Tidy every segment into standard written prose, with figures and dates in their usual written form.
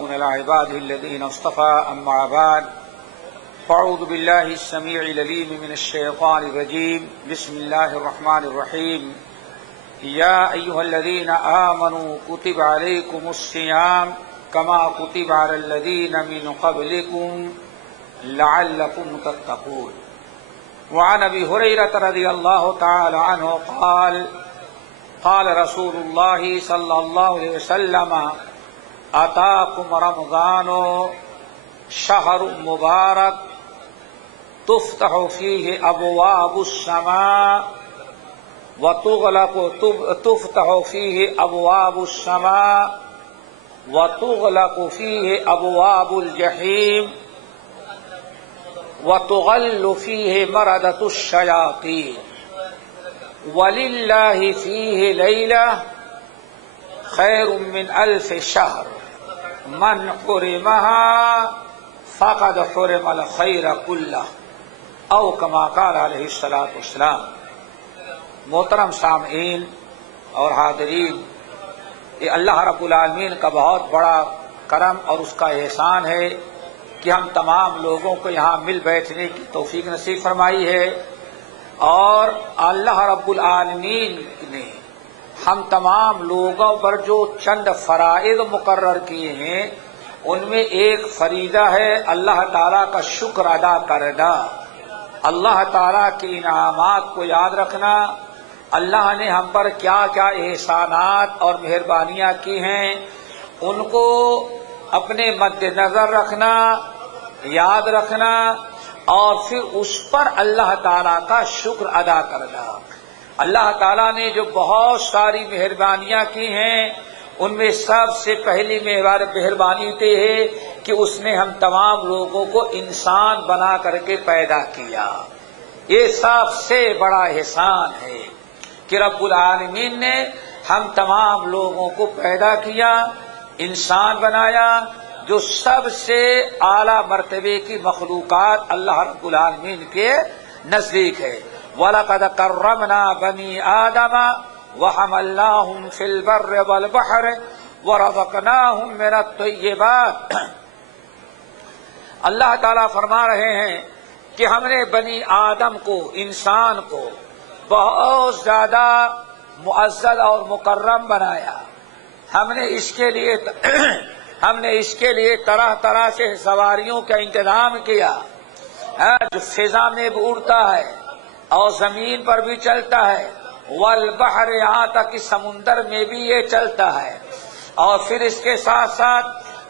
على عباده الذين اصطفى أما بعد فأعوذ بالله السميع العليم من الشيطان الرجيم بسم الله الرحمن الرحيم يا أيها الذين آمنوا كتب عليكم الصيام كما كتب على الذين من قبلكم لعلكم تتقون وعن أبي هريرة رضي الله تعالى عنه قال قال رسول الله صلى الله عليه وسلم آتاكم رمضان شهر مبارك تفتح فيه أبواب السماء تفتح فيه أبواب السماء وتغلق فيه أبواب الجحيم وتغل فيه مردة الشياطين ولله فيه ليلة خير من 1000 شهر من حرمها فقد حرم الخير كله او كما قال علیہ الصلوۃ والسلام۔ محترم سامعین اور حاضرین، یہ اللہ رب العالمین کا بہت بڑا کرم اور اس کا احسان ہے کہ ہم تمام لوگوں کو یہاں مل بیٹھنے کی توفیق نصیب فرمائی ہے، اور اللہ رب العالمین نے ہم تمام لوگوں پر جو چند فرائض مقرر کیے ہیں ان میں ایک فریضہ ہے اللہ تعالیٰ کا شکر ادا کرنا، اللہ تعالیٰ کے انعامات کو یاد رکھنا، اللہ نے ہم پر کیا کیا احسانات اور مہربانیاں کی ہیں ان کو اپنے مد نظر رکھنا، یاد رکھنا، اور پھر اس پر اللہ تعالیٰ کا شکر ادا کرنا۔ اللہ تعالیٰ نے جو بہت ساری مہربانیاں کی ہیں ان میں سب سے پہلی مہربانی یہ ہے کہ اس نے ہم تمام لوگوں کو انسان بنا کر کے پیدا کیا۔ یہ سب سے بڑا احسان ہے کہ رب العالمین نے ہم تمام لوگوں کو پیدا کیا، انسان بنایا، جو سب سے اعلیٰ مرتبے کی مخلوقات اللہ رب العالمین کے نزدیک ہے۔ وَلَقَدْ كَرَّمْنَا بَنِي آدَمَ وَحَمَلْنَاهُمْ فِي الْبَرِّ وَالْبَحْرِ وَرَزَقْنَاهُمْ مِنَ الطَّيِّبَاتِ۔ اللہ تعالیٰ فرما رہے ہیں کہ ہم نے بنی آدم کو، انسان کو بہت زیادہ معزز اور مکرم بنایا۔ ہم نے اس کے لیے طرح طرح سے سواریوں کا انتظام کیا، جو فضا میں بھی اڑتا ہے اور زمین پر بھی چلتا ہے، والبحر، یہاں تک کہ سمندر میں بھی یہ چلتا ہے، اور پھر اس کے ساتھ ساتھ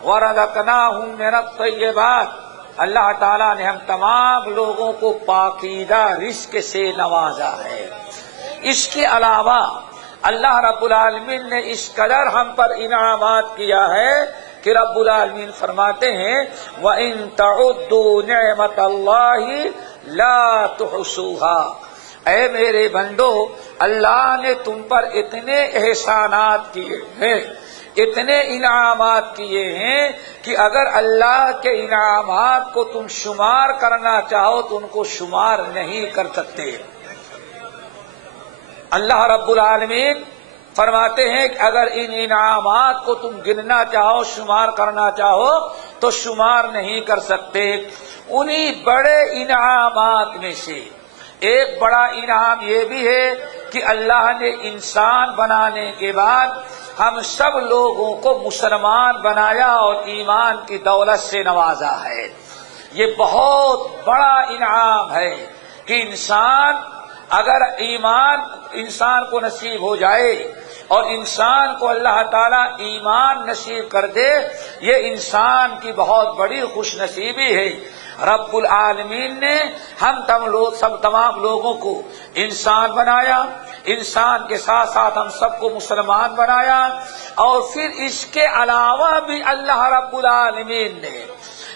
وَرَزَقْنَاهُمْ مِنَ الطَّيِّبَاتِ، اللہ تعالیٰ نے ہم تمام لوگوں کو پاکیزہ رزق سے نوازا ہے۔ اس کے علاوہ اللہ رب العالمین نے اس قدر ہم پر انعامات کیا ہے کہ رب العالمین فرماتے ہیں وَإِن تَعُدُّوا نِعْمَةَ اللَّهِ لَا تُحْصُوهَا، اے میرے بندو، اللہ نے تم پر اتنے احسانات کیے ہیں، اتنے انعامات کیے ہیں کہ اگر اللہ کے انعامات کو تم شمار کرنا چاہو تو ان کو شمار نہیں کر سکتے۔ اللہ رب العالمین فرماتے ہیں کہ اگر ان انعامات کو تم گننا چاہو، شمار کرنا چاہو تو شمار نہیں کر سکتے۔ انہی بڑے انعامات میں سے ایک بڑا انعام یہ بھی ہے کہ اللہ نے انسان بنانے کے بعد ہم سب لوگوں کو مسلمان بنایا اور ایمان کی دولت سے نوازا ہے۔ یہ بہت بڑا انعام ہے کہ انسان، اگر ایمان انسان کو نصیب ہو جائے اور انسان کو اللہ تعالیٰ ایمان نصیب کر دے، یہ انسان کی بہت بڑی خوش نصیبی ہے۔ رب العالمین نے ہم تمام لوگوں کو انسان بنایا، انسان کے ساتھ ساتھ ہم سب کو مسلمان بنایا، اور پھر اس کے علاوہ بھی اللہ رب العالمین نے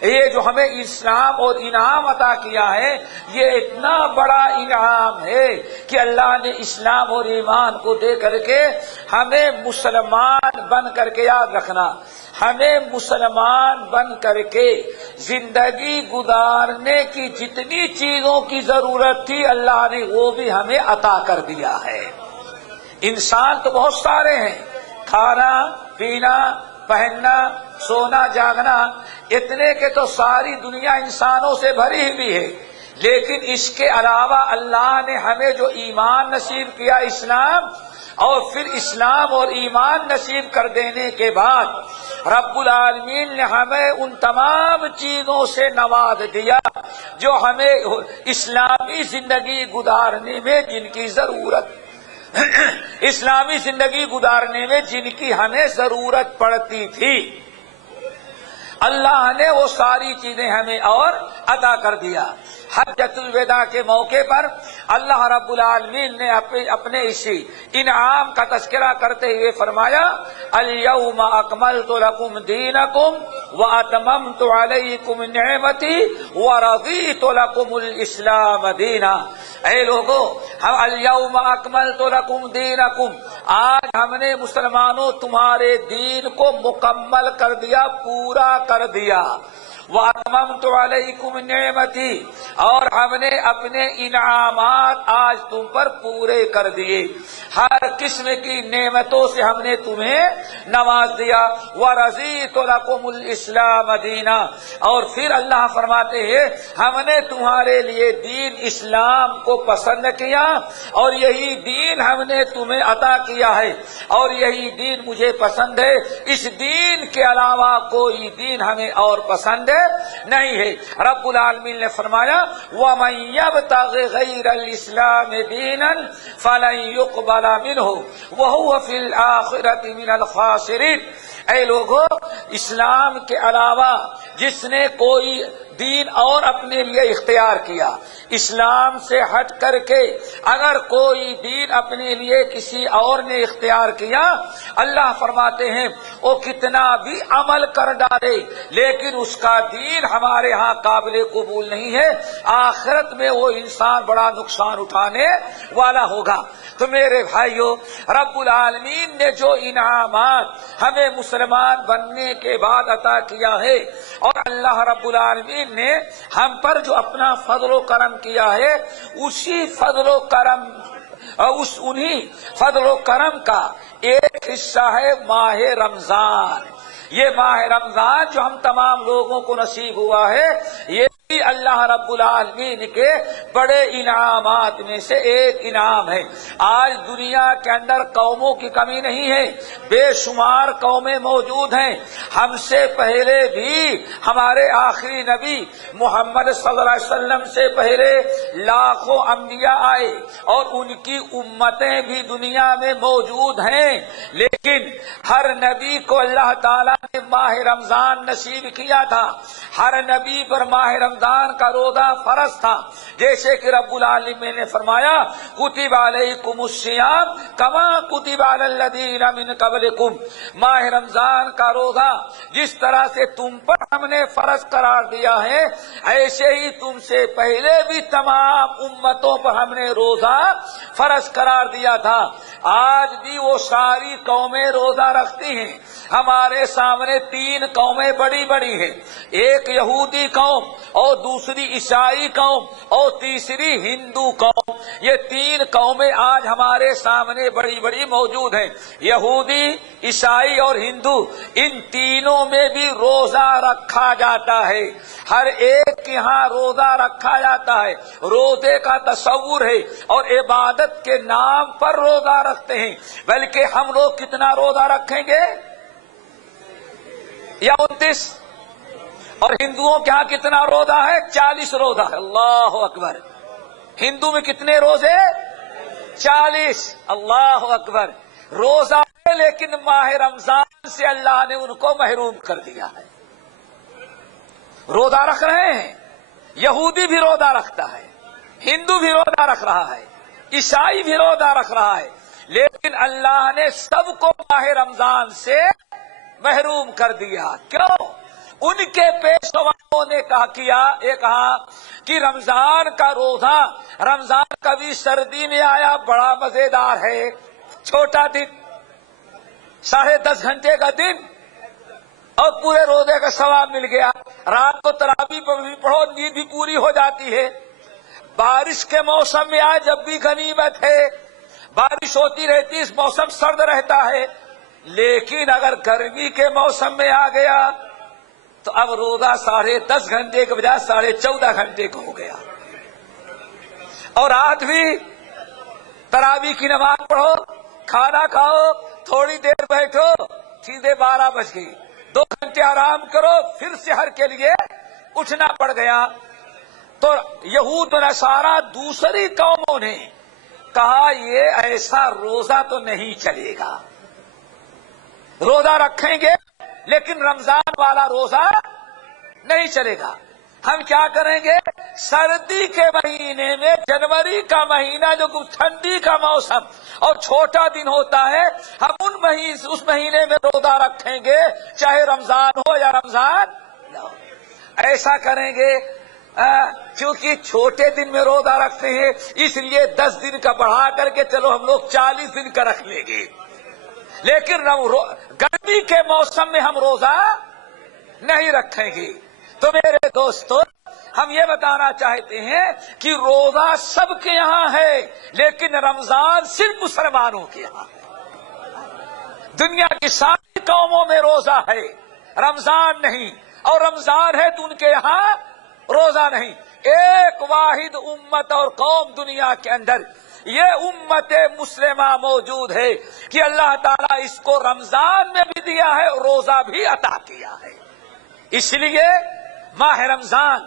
یہ جو ہمیں اسلام اور انعام عطا کیا ہے، یہ اتنا بڑا انعام ہے کہ اللہ نے اسلام اور ایمان کو دے کر کے ہمیں مسلمان بن کر کے، یاد رکھنا، ہمیں مسلمان بن کر کے زندگی گزارنے کی جتنی چیزوں کی ضرورت تھی اللہ نے وہ بھی ہمیں عطا کر دیا ہے۔ انسان تو بہت سارے ہیں، کھانا، پینا، پہننا، سونا جاگنا، اتنے کہ تو ساری دنیا انسانوں سے بھری ہوئی ہے، لیکن اس کے علاوہ اللہ نے ہمیں جو ایمان نصیب کیا اسلام، اور پھر اسلام اور ایمان نصیب کر دینے کے بعد رب العالمین نے ہمیں ان تمام چیزوں سے نواز دیا جو ہمیں اسلامی زندگی گزارنے میں جن کی ضرورت اسلامی زندگی گزارنے میں جن کی ہمیں ضرورت پڑتی تھی، اللہ نے وہ ساری چیزیں ہمیں اور عطا کر دیا۔ حجۃ الوداع کے موقع پر اللہ رب العالمین نے اپنے اسی انعام کا تذکرہ کرتے ہوئے فرمایا، الیوم اکملت لکم دینکم واتممت علیکم نعمتی ورضیت لکم الاسلام دینا۔ اے لوگو، ہم الیوم اکملت لکم دینکم، آج ہم نے مسلمانوں تمہارے دین کو مکمل کر دیا، پورا کر دیا۔ وَأَتْمَمْتُ عَلَيْكُمْ نِعْمَتِي، اور ہم نے اپنے انعامات آج تم پر پورے کر دیے، ہر قسم کی نعمتوں سے ہم نے تمہیں نواز دیا۔ وَرَضِيتُ لَكُمُ الْإِسْلَامَ دِينًا، اور پھر اللہ فرماتے ہیں ہم نے تمہارے لیے دین اسلام کو پسند کیا، اور یہی دین ہم نے تمہیں عطا کیا ہے، اور یہی دین مجھے پسند ہے، اس دین کے علاوہ کوئی دین ہمیں اور پسند نہیں ہے۔ رب العالمین نے فرمایا، وَمَن يَبْتَغِ غَيْرَ الْإِسْلَامِ دِينًا فَلَن يُقْبَلَ مِنْهُ وَهُوَ فِي الْآخِرَةِ مِنَ الْخَاسِرِينَ۔ اے لوگو، اسلام کے علاوہ جس نے کوئی دین اور اپنے لیے اختیار کیا، اسلام سے ہٹ کر کے اگر کوئی دین اپنے لیے کسی اور نے اختیار کیا، اللہ فرماتے ہیں وہ کتنا بھی عمل کر ڈالے لیکن اس کا دین ہمارے ہاں قابل قبول نہیں ہے، آخرت میں وہ انسان بڑا نقصان اٹھانے والا ہوگا۔ تو میرے بھائیو، رب العالمین نے جو انعامات ہمیں مسلمان بننے کے بعد عطا کیا ہے، اور اللہ رب العالمین نے ہم پر جو اپنا فضل و کرم کیا ہے، اسی فضل و کرم انہی فضل و کرم کا ایک حصہ ہے ماہ رمضان۔ یہ ماہ رمضان جو ہم تمام لوگوں کو نصیب ہوا ہے، یہ بھی اللہ رب العالمین کے بڑے انعامات میں سے ایک انعام ہے۔ آج دنیا کے اندر قوموں کی کمی نہیں ہے، بے شمار قومیں موجود ہیں، ہم سے پہلے بھی ہمارے آخری نبی محمد صلی اللہ علیہ وسلم سے پہلے لاکھوں انبیاء آئے اور ان کی امتیں بھی دنیا میں موجود ہیں، لیکن ہر نبی کو اللہ تعالیٰ نے ماہ رمضان نصیب کیا تھا، ہر نبی پر ماہ رمضان کا روزہ فرض تھا، جیسے کہ رب العالمین نے فرمایا، کتب علیکم الصیام کما کتب علی الذین من قبلکم۔ ماہ رمضان کا روزہ جس طرح سے تم پر ہم نے فرض قرار دیا ہے، ایسے ہی تم سے پہلے بھی تمام امتوں پر ہم نے روزہ فرض قرار دیا تھا۔ آج بھی وہ ساری قومیں روزہ رکھتی ہیں۔ ہمارے سامنے تین قومیں بڑی بڑی ہیں، ایک یہودی قوم، اور دوسری عیسائی قوم، اور تیسری ہندو قوم۔ یہ تین قومیں آج ہمارے سامنے بڑی بڑی موجود ہیں، یہودی، عیسائی اور ہندو۔ ان تینوں میں بھی روزہ رکھا جاتا ہے، ہر ایک کے ہاں روزہ رکھا جاتا ہے، روزے کا تصور ہے، اور عبادت کے نام پر روزہ رکھتے ہیں۔ بلکہ ہم لوگ کتنا روزہ رکھیں گے؟ یا 29؟ اور ہندوؤں کے ہاں کتنا روزہ ہے؟ 40 روزہ ہے۔ اللہ اکبر! ہندو میں کتنے روزے؟ 40۔ اللہ اکبر! روزہ ہے، لیکن ماہ رمضان سے اللہ نے ان کو محروم کر دیا ہے۔ روزہ رکھ رہے ہیں، یہودی بھی روزہ رکھتا ہے، ہندو بھی روزہ رکھ رہا ہے، عیسائی بھی روزہ رکھ رہا ہے، لیکن اللہ نے سب کو ماہ رمضان سے محروم کر دیا۔ کیوں؟ ان کے پیشواؤں نے کہا کہ رمضان کا روزہ، رمضان کبھی سردی میں آیا، بڑا مزیدار ہے، چھوٹا دن، 10.5 گھنٹے کا دن، اور پورے روزے کا ثواب مل گیا، رات کو تراویح بھی پڑھو، نیند بھی پوری ہو جاتی ہے۔ بارش کے موسم میں آئے جب بھی غنیمت ہے، بارش ہوتی رہتی، اس موسم سرد رہتا ہے، لیکن اگر گرمی کے موسم میں آ گیا تو اب روزہ 10.5 گھنٹے کے بجائے 14.5 گھنٹے کا ہو گیا. اور رات بھی تراویح کی نماز پڑھو، کھانا کھاؤ، تھوڑی دیر بیٹھو، سیدھے 12 بج گئی. 2 گھنٹے آرام کرو، پھر سحر کے لیے اٹھنا پڑ گیا. تو یہود و نصارہ دوسری قوموں نے کہا یہ ایسا روزہ تو نہیں چلے گا. روزہ رکھیں گے لیکن رمضان والا روزہ نہیں چلے گا. ہم کیا کریں گے؟ سردی کے مہینے میں، جنوری کا مہینہ جو ٹھنڈی کا موسم اور چھوٹا دن ہوتا ہے، ہم اس مہینے میں روزہ رکھیں گے، چاہے رمضان ہو یا رمضان نہ ہو. ایسا کریں گے کیونکہ چھوٹے دن میں روزہ رکھتے ہیں، اس لیے 10 دن کا بڑھا کر کے چلو ہم لوگ 40 دن کا رکھ لیں گے. لیکن گرمی کے موسم میں ہم روزہ نہیں رکھیں گے. تو میرے دوستو، ہم یہ بتانا چاہتے ہیں کہ روزہ سب کے یہاں ہے، لیکن رمضان صرف مسلمانوں کے یہاں ہے. دنیا کی ساری قوموں میں روزہ ہے، رمضان نہیں. اور رمضان ہے تو ان کے یہاں روزہ نہیں. ایک واحد امت اور قوم دنیا کے اندر یہ امت مسلمہ موجود ہے کہ اللہ تعالیٰ اس کو رمضان میں بھی دیا ہے اور روزہ بھی عطا کیا ہے. اس لیے ماہ رمضان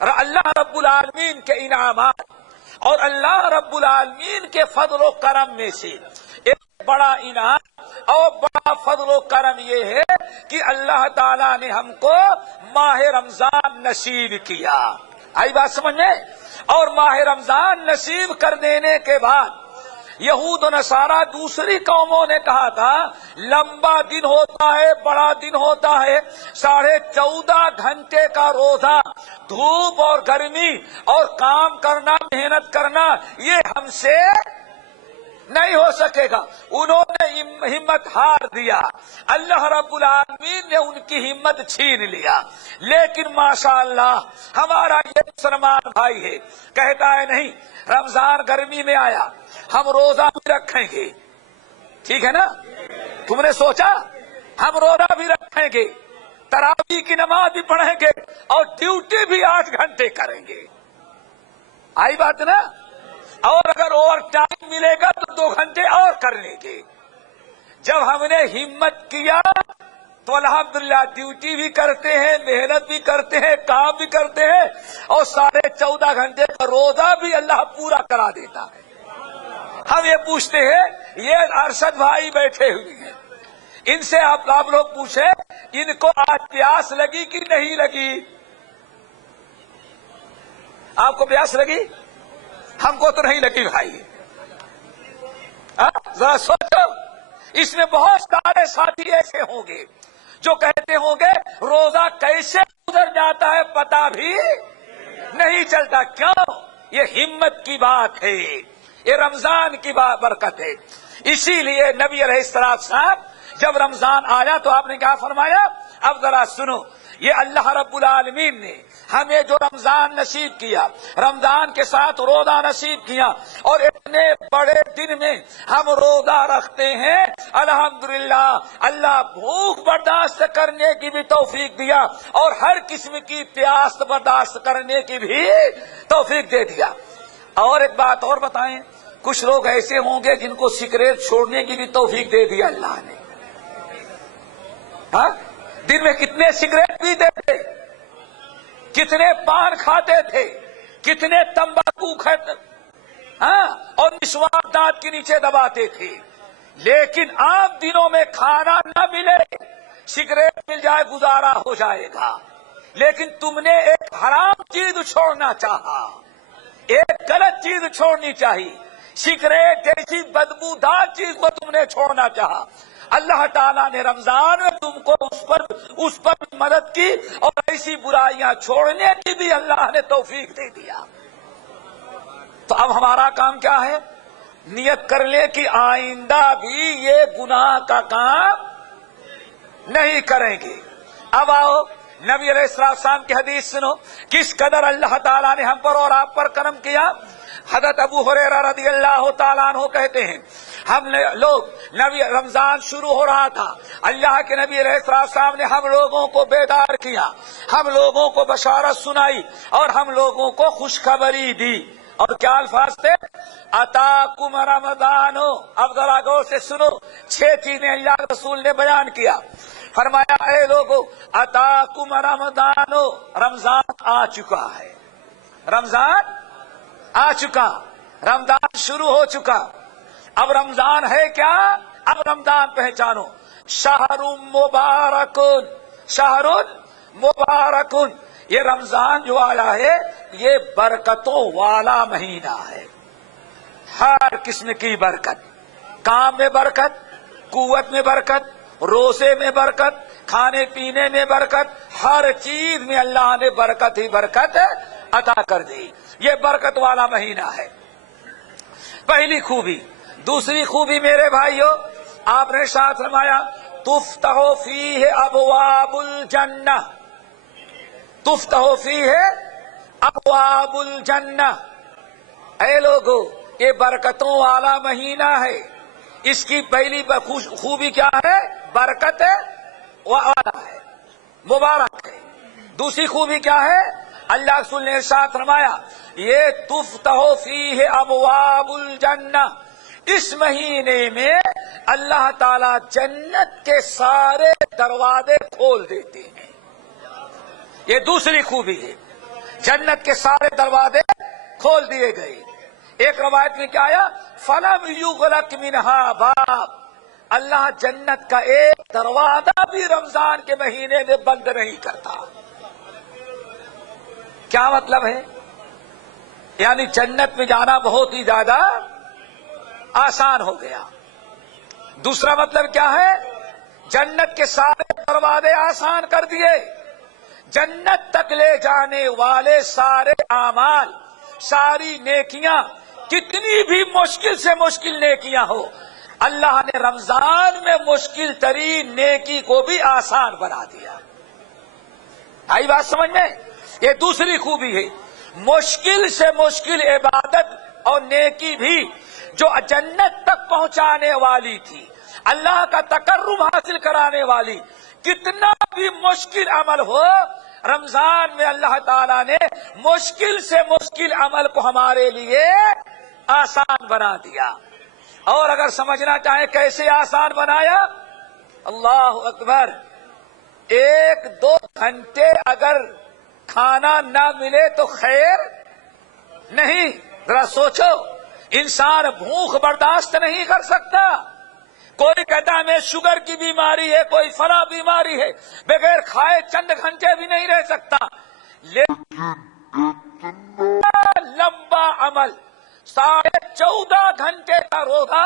اللہ رب العالمین کے انعامات اور اللہ رب العالمین کے فضل و کرم میں سے ایک بڑا انعام اور بڑا فضل و کرم یہ ہے کہ اللہ تعالیٰ نے ہم کو ماہ رمضان نصیب کیا. آئی بات سمجھ میں؟ اور ماہ رمضان نصیب کر دینے کے بعد یہود و نصارہ دوسری قوموں نے کہا تھا لمبا دن ہوتا ہے، بڑا دن ہوتا ہے، 14.5 گھنٹے کا روزہ، دھوپ اور گرمی اور کام کرنا، محنت کرنا، یہ ہم سے نہیں ہو سکے گا. انہوں نے ہمت ہار دیا، اللہ رب العالمین نے ان کی ہمت چھین لیا. لیکن ماشاءاللہ ہمارا یہ مسلمان بھائی ہے، کہتا ہے نہیں، رمضان گرمی میں آیا، ہم روزہ بھی رکھیں گے. ٹھیک ہے نا؟ تم نے سوچا ہم روزہ بھی رکھیں گے، تراویح کی نماز بھی پڑھیں گے اور ڈیوٹی بھی 8 گھنٹے کریں گے. آئی بات نا؟ اور اگر اوور ٹائم ملے گا تو 2 گھنٹے اور کر لیں گے. جب ہم نے ہمت کیا تو الحمدللہ ڈیوٹی بھی کرتے ہیں، محنت بھی کرتے ہیں، کام بھی کرتے ہیں اور 14.5 گھنٹے کا روزہ بھی اللہ پورا کرا دیتا ہے. ہم یہ پوچھتے ہیں، یہ ارشد بھائی بیٹھے ہوئے ہیں، ان سے آپ لوگ پوچھیں ان کو آج پیاس لگی کہ نہیں لگی؟ آپ کو پیاس لگی؟ ہم کو تو نہیں لگی بھائی. ذرا سوچو، اس میں بہت سارے ساتھی ایسے ہوں گے جو کہتے ہوں گے روزہ کیسے گزر جاتا ہے پتہ بھی نہیں چلتا. کیوں؟ یہ ہمت کی بات ہے، یہ رمضان کی برکت ہے. اسی لیے نبی علیہ السلام صاحب جب رمضان آیا تو آپ نے کیا فرمایا؟ اب ذرا سنو، یہ اللہ رب العالمین نے ہمیں جو رمضان نصیب کیا، رمضان کے ساتھ روزہ نصیب کیا، اور اتنے بڑے دن میں ہم روزہ رکھتے ہیں، الحمدللہ اللہ بھوک برداشت کرنے کی بھی توفیق دیا اور ہر قسم کی پیاس برداشت کرنے کی بھی توفیق دے دیا. اور ایک بات اور بتائیں، کچھ لوگ ایسے ہوں گے جن کو سگریٹ چھوڑنے کی بھی توفیق دے دیا اللہ نے. ہاں، دن میں کتنے سگریٹ پیتے تھے، کتنے پان کھاتے تھے، کتنے تمباکو کھاتے، ہاں، اور مسواک دانت کے نیچے دباتے تھے. لیکن عام دنوں میں کھانا نہ ملے، سگریٹ مل جائے گزارا ہو جائے گا. لیکن تم نے ایک حرام چیز چھوڑنا چاہا، ایک غلط چیز چھوڑنی چاہیے، سگریٹ جیسی بدبودار چیز کو تم نے چھوڑنا چاہا. اللہ تعالیٰ نے رمضان میں تم کو اس پر مدد کی اور ایسی برائیاں چھوڑنے کی بھی اللہ نے توفیق دے دیا. تو اب ہمارا کام کیا ہے؟ نیت کر لے کہ آئندہ بھی یہ گناہ کا کام نہیں کریں گے. اب آؤ نبی علیہ السلام کی حدیث سنو، کس قدر اللہ تعالیٰ نے ہم پر اور آپ پر کرم کیا. حضرت ابو ہریرہ رضی اللہ تعالیٰ عنہ کہتے ہیں ہم لوگ نبی رمضان شروع ہو رہا تھا، اللہ کے نبی علیہ السلام نے ہم لوگوں کو بیدار کیا، ہم لوگوں کو بشارت سنائی اور ہم لوگوں کو خوشخبری دی، اور کیا الفاظ تھے؟ اتاکم رمضان. اب ذرا غور سے سنو، 6 چیزیں اللہ کے رسول نے بیان کیا. فرمایا اے لوگو اتاکم رمضان، رمضان آ چکا ہے، رمضان آ چکا، رمضان شروع ہو چکا. اب رمضان ہے کیا؟ اب رمضان پہچانو، شہر مبارک، شہر مبارک. یہ رمضان جو آیا ہے یہ برکتوں والا مہینہ ہے، ہر قسم کی برکت، کام میں برکت، قوت میں برکت، روزے میں برکت، کھانے پینے میں برکت، ہر چیز میں اللہ نے برکت ہی برکت عطا کر دی. یہ برکت والا مہینہ ہے، پہلی خوبی. دوسری خوبی میرے بھائیو، آپ نے ساتھ فرمایا تفتح فیہ ابواب الجنہ، تفتح فیہ ابواب الجنہ. اے لوگو یہ برکتوں والا مہینہ ہے، اس کی پہلی خوبی کیا ہے؟ برکت والا ہے، مبارک ہے. دوسری خوبی کیا ہے؟ اللہ رسول نے ارشاد فرمایا یہ تفتح فیہ ابواب الجنہ، اس مہینے میں اللہ تعالی جنت کے سارے دروازے کھول دیتے ہیں. یہ دوسری خوبی ہے، جنت کے سارے دروازے کھول دیے گئے. ایک روایت میں کیا آیا؟ فلم یغلق منہا باب، اللہ جنت کا ایک دروازہ بھی رمضان کے مہینے میں بند نہیں کرتا. کیا مطلب ہے؟ یعنی جنت میں جانا بہت ہی زیادہ آسان ہو گیا. دوسرا مطلب کیا ہے؟ جنت کے سارے دروازے آسان کر دیے. جنت تک لے جانے والے سارے اعمال، ساری نیکیاں، کتنی بھی مشکل سے مشکل نیکیاں ہو، اللہ نے رمضان میں مشکل ترین نیکی کو بھی آسان بنا دیا. آئی بات سمجھ میں؟ یہ دوسری خوبی ہے. مشکل سے مشکل عبادت اور نیکی بھی جو جنت تک پہنچانے والی تھی، اللہ کا تقرب حاصل کرانے والی، کتنا بھی مشکل عمل ہو، رمضان میں اللہ تعالیٰ نے مشکل سے مشکل عمل کو ہمارے لیے آسان بنا دیا. اور اگر سمجھنا چاہیں کیسے آسان بنایا، اللہ اکبر، 1-2 گھنٹے اگر کھانا نہ ملے تو خیر نہیں. ذرا سوچو، انسان بھوک برداشت نہیں کر سکتا. کوئی کہتا ہے میں شوگر کی بیماری ہے، کوئی فلاں بیماری ہے، بغیر کھائے چند گھنٹے بھی نہیں رہ سکتا. لیکن لمبا عمل 14.5 گھنٹے کا روزہ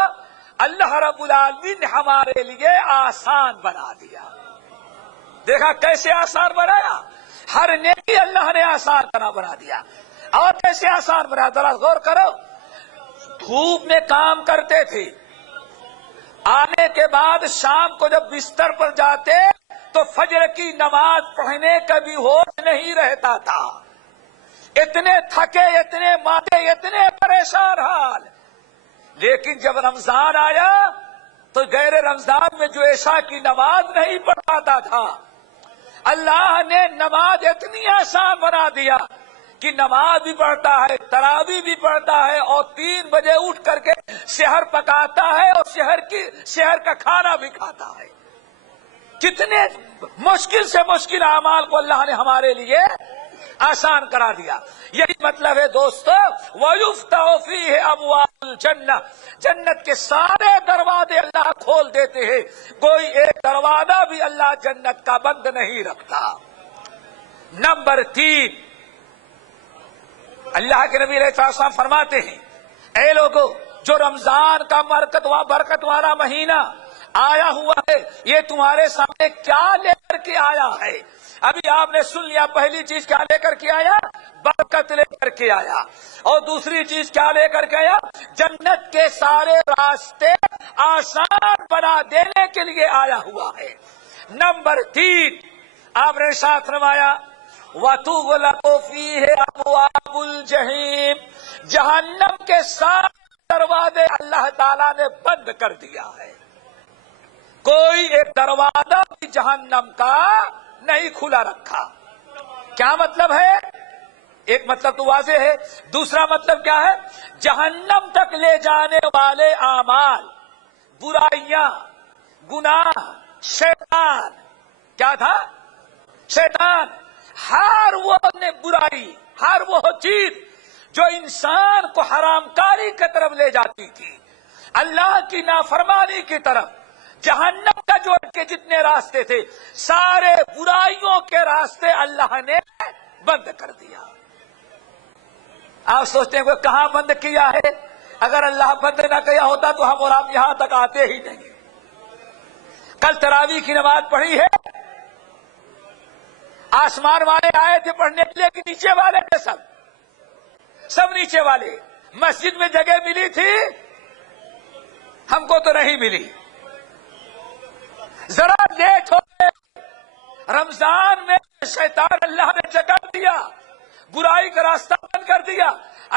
اللہ رب العالمین نے ہمارے لیے آسان بنا دیا. دیکھا کیسے آسان بنایا؟ ہر نیکی اللہ نے آسان بنا دیا. اور کیسے آسان بنا؟ ذرا غور کرو. دھوپ میں کام کرتے تھے، آنے کے بعد شام کو جب بستر پر جاتے تو فجر کی نماز پڑھنے کا بھی ہوش نہیں رہتا تھا. اتنے تھکے، اتنے ماندے، اتنے پریشان حال. لیکن جب رمضان آیا تو غیر رمضان میں جو عشاء کی نماز نہیں پڑھ پاتا تھا، اللہ نے نماز اتنی آسان بنا دیا کہ نماز بھی پڑھتا ہے، تراویح بھی پڑھتا ہے، اور 3 بجے اٹھ کر کے سحر پکاتا ہے اور سحر کا کھانا بھی کھاتا ہے. کتنے مشکل سے مشکل اعمال کو اللہ نے ہمارے لیے آسان کرا دیا. یہی مطلب ہے دوستو، وَيُفْتَحُ فِيهِ أَبْوَابُ الْجَنَّةِ، جنت کے سارے دروازے اللہ کھول دیتے ہیں، کوئی ایک دروازہ بھی اللہ جنت کا بند نہیں رکھتا. نمبر 3، اللہ کے نبی علیہ السلام فرماتے ہیں اے لوگو جو رمضان کا برکت والا مہینہ آیا ہوا ہے، یہ تمہارے سامنے کیا لے کر کے آیا ہے؟ ابھی آپ نے سن لیا، پہلی چیز کیا لے کر کے آیا؟ برکت لے کر کے آیا. اور دوسری چیز کیا لے کر کے آیا؟ جنت کے سارے راستے آسان بنا دینے کے لیے آیا ہوا ہے. نمبر 3، آپ نے ساتھ فرمایا وَتُغْلَقُ فِيهِ أَبْوَابُ الْجَحِيمِ، جہنم کے سارے دروازے اللہ تعالیٰ نے بند کر دیا ہے. کوئی ایک دروازہ بھی جہنم کا نہیں کھلا رکھا. کیا مطلب ہے؟ ایک مطلب تو واضح ہے. دوسرا مطلب کیا ہے؟ جہنم تک لے جانے والے اعمال، برائیاں، گناہ، شیطان. کیا تھا؟ شیطان. ہر وہ برائی، ہر وہ چیز جو انسان کو حرام کاری کی طرف لے جاتی تھی، اللہ کی نافرمانی کی طرف، جہنم کا جو کے جتنے راستے تھے، سارے برائیوں کے راستے اللہ نے بند کر دیا. آپ سوچتے ہیں کہ کہاں بند کیا ہے؟ اگر اللہ بند نہ کیا ہوتا تو ہم اور آپ یہاں تک آتے ہی نہیں. کل تراویح کی نماز پڑھی ہے، آسمان والے آئے تھے پڑھنے کے لیے کہ نیچے والے تھے؟ سب نیچے والے. مسجد میں جگہ ملی تھی؟ ہم کو تو نہیں ملی. ذرا لیٹ ہو گئے. رمضان میں شیطان اللہ نے جگہ دیا، برائی کا راستہ بند کر دیا.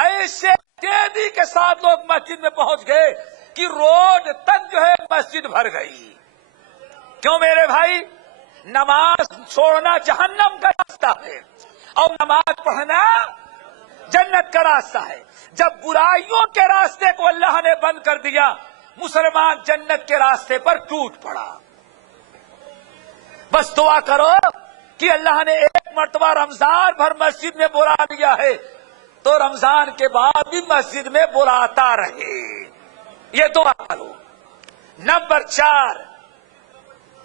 ایسے تیزی کے ساتھ لوگ مسجد میں پہنچ گئے کہ روڈ تک جو ہے مسجد بھر گئی. کیوں میرے بھائی؟ نماز چھوڑنا جہنم کا راستہ ہے اور نماز پڑھنا جنت کا راستہ ہے. جب برائیوں کے راستے کو اللہ نے بند کر دیا، مسلمان جنت کے راستے پر ٹوٹ پڑا. بس دعا کرو کہ اللہ نے ایک مرتبہ رمضان بھر مسجد میں بلا لیا ہے تو رمضان کے بعد بھی مسجد میں بلاتا رہے. یہ دعا کرو. نمبر 4،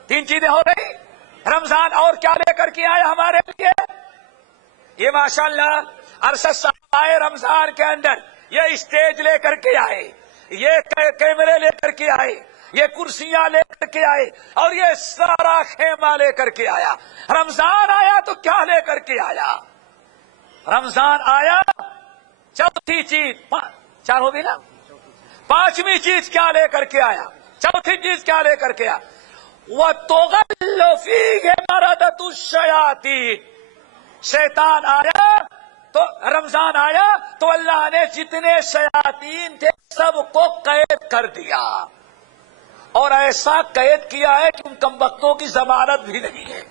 3 چیزیں ہو گئی. رمضان اور کیا لے کر کے آئے ہمارے لیے؟ یہ ماشاءاللہ ارشد صاحب آئے رمضان کے اندر، یہ اسٹیج لے کر کے آئے، یہ کیمرے لے کر کے آئے، یہ کرسیاں لے کر کے آئے، اور یہ سارا خیمہ لے کر کے آیا. رمضان آیا تو کیا لے کر کے آیا؟ رمضان آیا. چوتھی چیز، 4 ہو گئی نا؟ 5ویں چیز کیا لے کر کے آیا؟ چوتھی چیز کیا لے کر کے آیا؟ وَتُغَلُّ فِيهِ مَرَدَةُ الشَّيَاطِينِ. شیطان آیا تو رمضان آیا تو اللہ نے جتنے شیاطین تھے سب کو قید کر دیا، اور ایسا قید کیا ہے کہ ان کمبختوں کی ضمانت بھی نہیں ہے.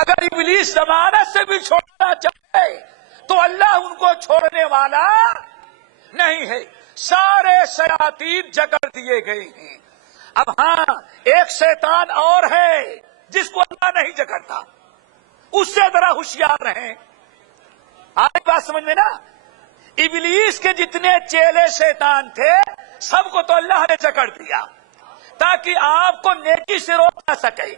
اگر ابلیس ضمانت سے بھی چھوڑنا چاہے تو اللہ ان کو چھوڑنے والا نہیں ہے. سارے شیاطین جکڑ دیے گئے ہیں. اب ہاں، ایک شیطان اور ہے جس کو اللہ نہیں جکڑتا، اس سے ذرا ہوشیار رہیں. آج بات سمجھ میں نا؟ ابلیس کے جتنے چیلے شیطان تھے سب کو تو اللہ نے جکڑ دیا تاکہ آپ کو نیکی سے روک نہ سکے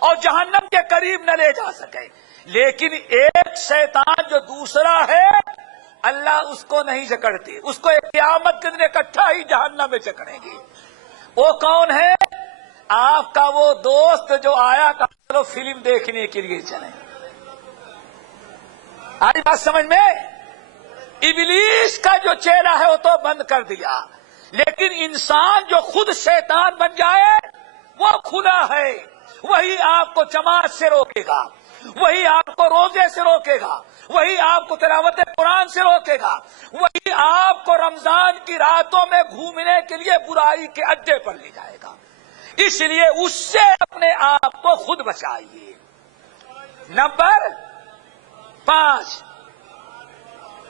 اور جہنم کے قریب نہ لے جا سکے. لیکن ایک شیطان جو دوسرا ہے، اللہ اس کو نہیں جکڑتی، اس کو ایک قیامت کے دن اکٹھا ہی جہنم میں جکڑیں گے. وہ کون ہے؟ آپ کا وہ دوست جو آیا کہ چلو فلم دیکھنے کے لیے چلیں. آج بات سمجھ میں؟ ابلیس کا جو چہرہ ہے وہ تو بند کر دیا، لیکن انسان جو خود شیطان بن جائے وہ کھلا ہے. وہی آپ کو جماعت سے روکے گا، وہی آپ کو روزے سے روکے گا، وہی آپ کو تلاوت قرآن سے روکے گا، وہی آپ کو رمضان کی راتوں میں گھومنے کے لیے برائی کے اڈے پر لے جائے گا. اس لیے اس سے اپنے آپ کو خود بچائیے. نمبر 5،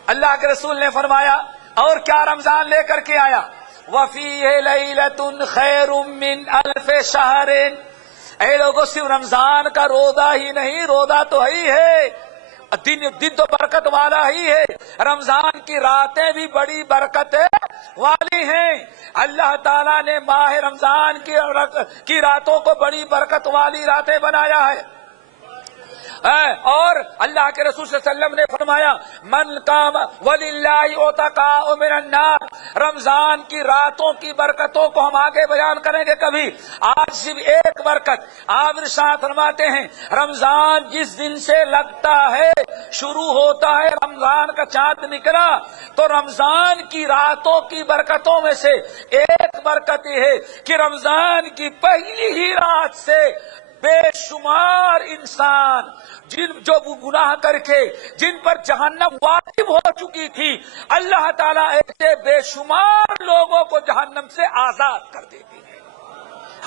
اللہ کے رسول نے فرمایا اور کیا رمضان لے کر کے آیا؟ وَفِيهِ لَيْلَةٌ خَيْرٌ مِّنْ أَلْفِ شَهْرٍ. اے لوگوں، صرف رمضان کا روزہ ہی نہیں، روزہ تو ہی ہے، دن تو برکت والا ہی ہے، رمضان کی راتیں بھی بڑی برکت والی ہیں. اللہ تعالیٰ نے ماہ رمضان کی راتوں کو بڑی برکت والی راتیں بنایا ہے. اور اللہ کے رسول صلی اللہ علیہ وسلم نے فرمایا من قام وللہ عتقاء من النار. رمضان کی راتوں کی برکتوں کو ہم آگے بیان کریں گے کبھی. آج صرف ایک برکت آپ ارشاد فرماتے ہیں، رمضان جس دن سے لگتا ہے، شروع ہوتا ہے، رمضان کا چاند نکلا تو رمضان کی راتوں کی برکتوں میں سے ایک برکت یہ ہے کہ رمضان کی پہلی ہی رات سے بے شمار انسان جو گناہ کر کے جن پر جہنم واجب ہو چکی تھی، اللہ تعالیٰ ایسے بے شمار لوگوں کو جہنم سے آزاد کر دیتی ہے۔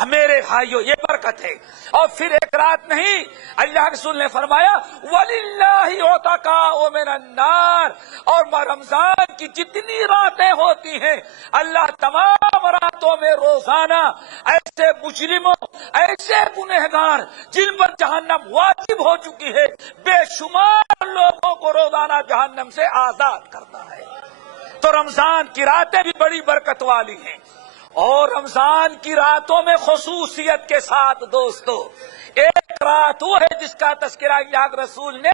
میرے بھائیو، یہ برکت ہے۔ اور پھر ایک رات نہیں، اللہ رسول نے فرمایا وَلِلَّهِ عُتَقَاءُ مِنَ النَّارِ، اور رمضان کی جتنی راتیں ہوتی ہیں، اللہ تمام راتوں میں روزانہ ایسے مجرموں، ایسے گنہگار جن پر جہنم واجب ہو چکی ہے، بے شمار لوگوں کو روزانہ جہنم سے آزاد کرتا ہے۔ تو رمضان کی راتیں بھی بڑی برکت والی ہیں، اور رمضان کی راتوں میں خصوصیت کے ساتھ دوستو ایک رات وہ ہے جس کا تذکرہ اللہ رسول نے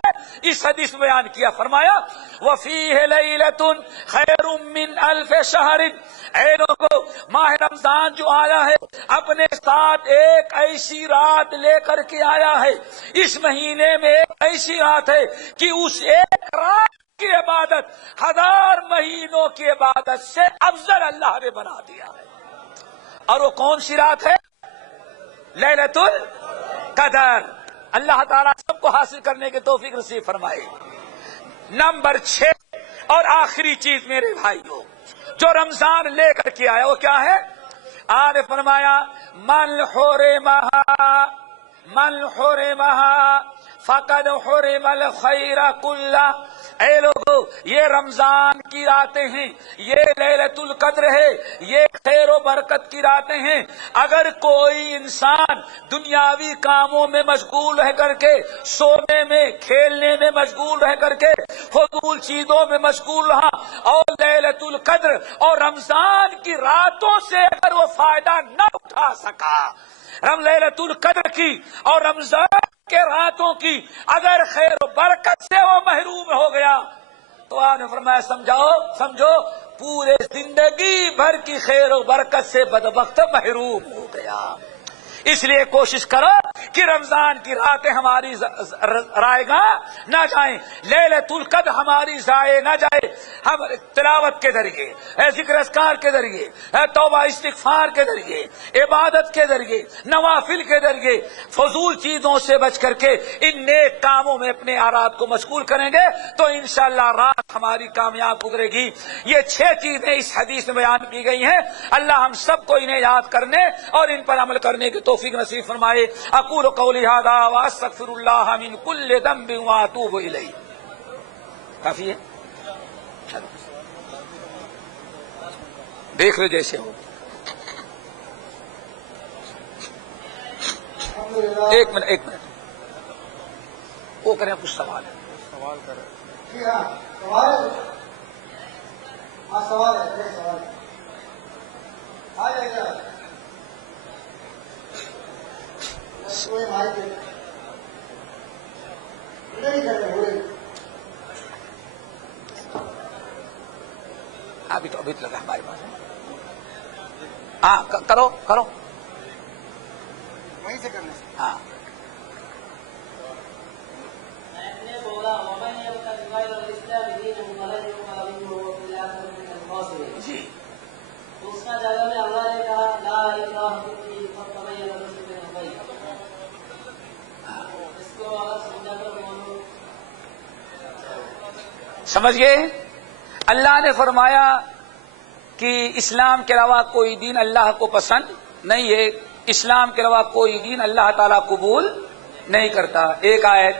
اس حدیث میں بیان کیا، فرمایا وَفِيهِ لَيْلَةٌ خَيْرٌ مِّنْ أَلْفِ شَهْرٍ، اے لوگو ماہ رمضان جو آیا ہے اپنے ساتھ ایک ایسی رات لے کر کے آیا ہے، اس مہینے میں ایک ایسی رات ہے کہ اس ایک رات کی عبادت 1000 مہینوں کی عبادت سے افضل اللہ نے بنا دیا ہے۔ اور وہ کون سی رات ہے؟ لیلۃ القدر۔ اللہ تعالیٰ سب کو حاصل کرنے کے توفیق نصیب فرمائے۔ نمبر 6 اور آخری چیز میرے بھائیوں جو رمضان لے کر کے آیا وہ کیا ہے؟ آپ نے فرمایا من حرمها فقد حرم الخیر کلہ۔ اے لوگو، یہ رمضان کی راتیں ہیں، یہ لیلۃ القدر ہے، یہ خیر و برکت کی راتیں ہیں۔ اگر کوئی انسان دنیاوی کاموں میں مشغول رہ کر کے، سونے میں، کھیلنے میں مشغول رہ کر کے، فضول چیزوں میں مشغول رہا، اور لیلۃ القدر اور رمضان کی راتوں سے اگر وہ فائدہ نہ اٹھا سکا، لیلۃ القدر کی اور رمضان کے راتوں کی اگر خیر و برکت سے وہ محروم ہو گیا، تو آپ نے فرمایا سمجھو پورے زندگی بھر کی خیر و برکت سے بدبخت محروم ہو گیا۔ اس لیے کوشش کرو کہ رمضان کی راتیں ہماری رائے گاہ نہ جائیں، لیلۃ القدر ہماری ضائع نہ جائے۔ ہم تلاوت کے ذریعے، ذکر اذکار کے ذریعے، توبہ استغفار کے ذریعے، عبادت کے ذریعے، نوافل کے ذریعے فضول چیزوں سے بچ کر کے ان نیک کاموں میں اپنے آرات کو مشغول کریں گے تو انشاءاللہ رات ہماری کامیاب گزرے گی۔ یہ 6 چیزیں اس حدیث میں بیان کی گئی ہیں۔ اللہ ہم سب کو انہیں یاد کرنے اور ان پر عمل کرنے کی توفیق نصیب فرمائے۔ اقول قولی ھذا واستغفر اللہ من کل ذنب واتوب الیہ۔ کافی ہے؟ چلو دیکھ لو جیسے ہو۔ ایک منٹ وہ کریں، کچھ سوال ہے؟ سوال کریں۔ جی ہاں سوال ہے آ جائے گا کوئی مائک نہیں کر رہے ابھی تو لگا ہمارے پاس۔ ہاں کرو وہیں سے کرنے سے۔ ہاں جی دوسرا جگہ میں اللہ نے کہا لا الہ الا اللہ، اس کو اگر سمجھا کر بولو۔ سمجھ گئے؟ اللہ نے فرمایا کہ اسلام کے علاوہ کوئی دین اللہ کو پسند نہیں ہے، اسلام کے علاوہ کوئی دین اللہ تعالیٰ قبول نہیں کرتا۔ ایک آیت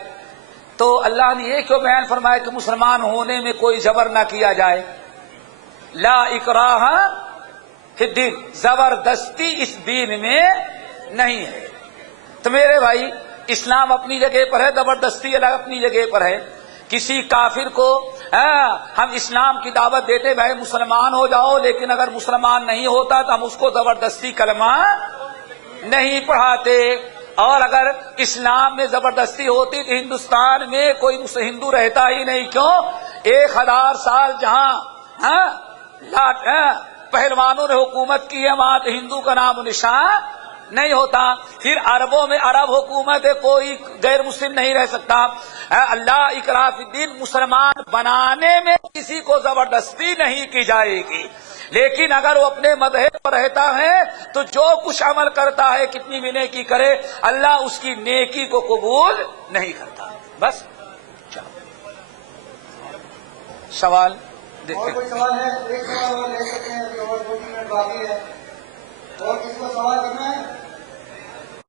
تو اللہ نے یہ کیوں بیان فرمایا کہ مسلمان ہونے میں کوئی جبر نہ کیا جائے؟ لا اکراہ فی الدین، زبردستی اس دین میں نہیں ہے۔ تو میرے بھائی اسلام اپنی جگہ پر ہے، زبردستی الگ اپنی جگہ پر ہے۔ کسی کافر کو ہم اسلام کی دعوت دیتے بھائی مسلمان ہو جاؤ، لیکن اگر مسلمان نہیں ہوتا تو ہم اس کو زبردستی کلمہ نہیں پڑھاتے۔ اور اگر اسلام میں زبردستی ہوتی تو ہندوستان میں کوئی ہندو رہتا ہی نہیں۔ کیوں؟ 1000 سال جہاں پہلوانوں نے حکومت کی ہے وہاں تو ہندو کا نام و نشان نہیں ہوتا۔ پھر عربوں میں عرب حکومت ہے، کوئی غیر مسلم نہیں رہ سکتا۔ اللہ اکراہ فی الدین، مسلمان بنانے میں کسی کو زبردستی نہیں کی جائے گی، لیکن اگر وہ اپنے مذہب پر رہتا ہے تو جو کچھ عمل کرتا ہے کتنی بھی نیکی کرے اللہ اس کی نیکی کو قبول نہیں کرتا. بس چلو سوال اور دیکھیں. کوئی سوال ہے؟ ایک سوال اور لے سکتے ہیں ابھی، اور 2 منٹ باقی ہے. اور کس کو سوال کرنا ہے؟